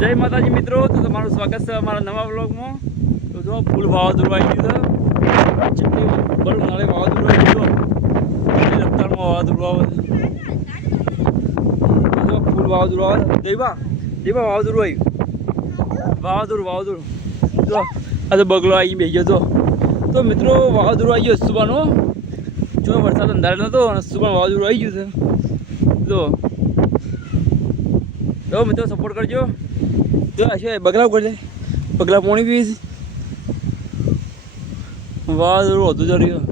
જય માતાજી મિત્રો, તો તમારું સ્વાગત છે અમારા નવા વ્લોગમાં. તો જો ફૂલ વાવાઝોડું આવી ગયું છે, બરોબર નાળે વાવાઝોડું આવી ગયું, રફતારમાં વાવાઝોડું આવે છે. જો ફૂલ વાવાઝોડું આવે, દેવા વાવાઝોડું આવ્યું, વાવાઝોડું જો આ તો બગલો આવી બેસી ગયો. તો મિત્રો વાવાઝોડું આવી ગયું સુબાનો, જો વરસાદ અંધારેલો હતો અને સુબાન વાવાઝોડું આવી ગયું છે. જો મિત્રો સપોર્ટ કરજો. જો છે બગલા કરજે, બગલા પાણી પીવીશ, વાવાઝોડું હતું જ રહ્યું.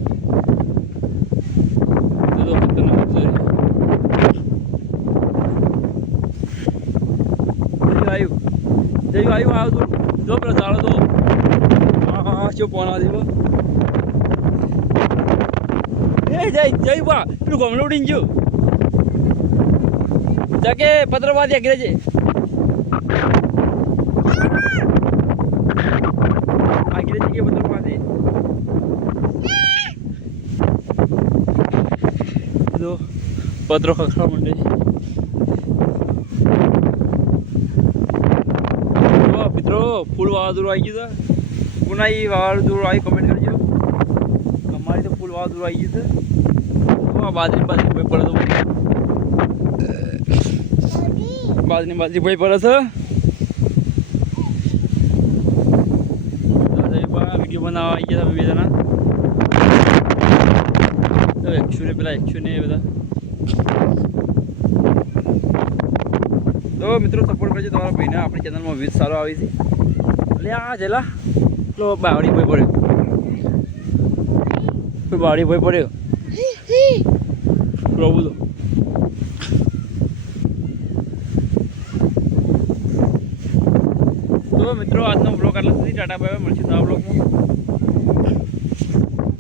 આવ્યું વાવાઝોડું, જો પેલો ચાલો તો હા શું પોના દેવો જય બા પેલું ગમલું ઉડીને ગયું જકે પત્રવાદી આગળ છે. આગળ છે કે પત્રવાદી જો પત્રો ખખડા માંડે છે. મિત્રો ફૂલ વાવાઝોડું આવી ગયું છે. પુના વાવાઝોડું આવી કમેન્ટ કરજો. અમારી તો ફૂલ વાવાઝોડું આવી ગયું છે. બાજરી ભાઈ પડે તો બાજરી ભાઈ પડે છે. વિડીયો બનાવવા આવી ગયા બે જણા, પેલા એકસો ને બધા. તો મિત્રો સપોર્ટ કરજો તમારા ભાઈને. આપણી ચેનલમાં વ્યૂઝ સારો આવી છે. એટલે આ જેલા પેલો બાવડી ભાઈ પડ્યો, બાવડી ભાઈ પડ્યો પ્રભુ. તો મિત્રો આજનો બ્લોગ આટલા સુધી. ટાટા બાય બાય, મળશે નવા બ્લોગમાં.